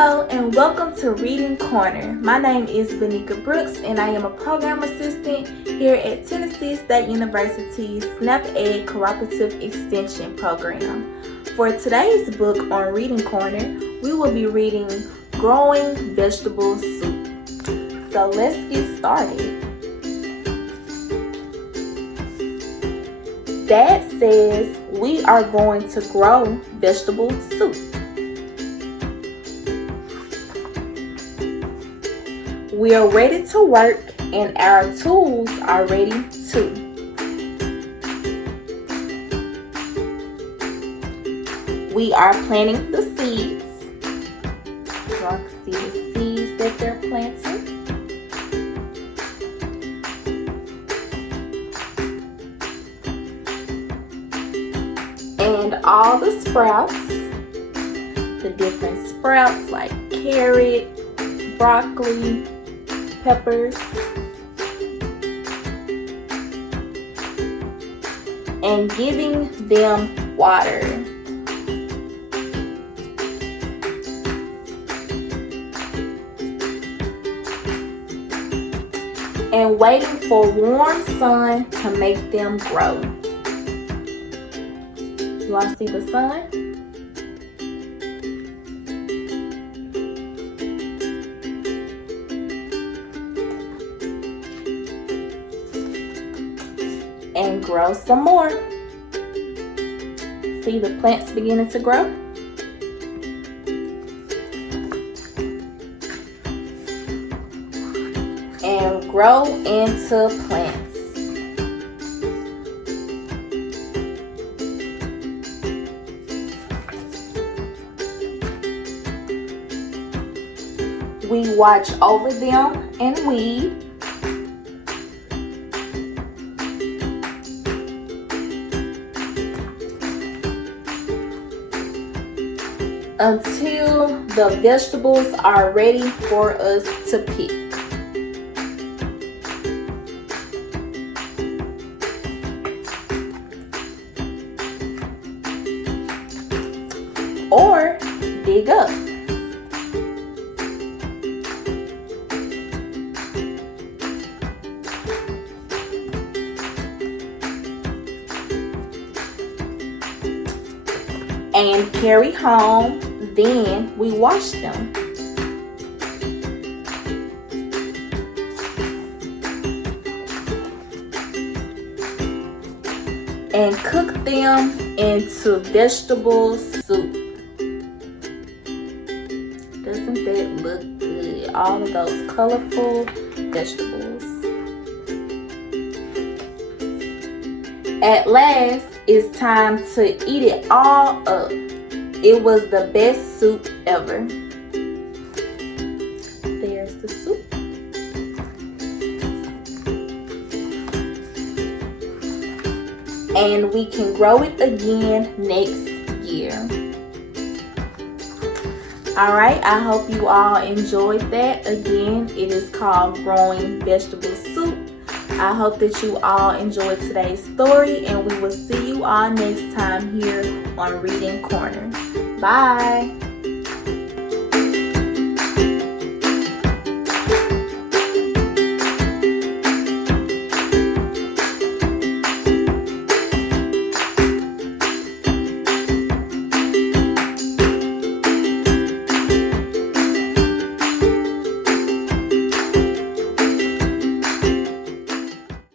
Hello and welcome to Reading Corner. My name is Benika Brooks and I am a program assistant here at Tennessee State University's SNAP-Ed Cooperative Extension Program. For today's book on Reading Corner, we will be reading Growing Vegetable Soup. So let's get started. Dad says we are going to grow vegetable soup. We are ready to work and our tools are ready too. We are planting the seeds. Y'all can see the seeds that they're planting. And all the sprouts, the different sprouts like carrot, broccoli, peppers, and giving them water. And waiting for warm sun to make them grow. You want to see the sun? And grow some more. See the plants beginning to grow? And grow into plants. We watch over them and weed. Until the vegetables are ready for us to pick. Or dig up. And carry home. Then we wash them. And cook them into vegetable soup. Doesn't that look good? All of those colorful vegetables. At last, it's time to eat it all up. It was the best soup ever. There's the soup. And we can grow it again next year. Alright, I hope you all enjoyed that. Again, it is called Growing Vegetable Soup. I hope that you all enjoyed today's story, and we will see you all next time here on Reading Corner. Bye.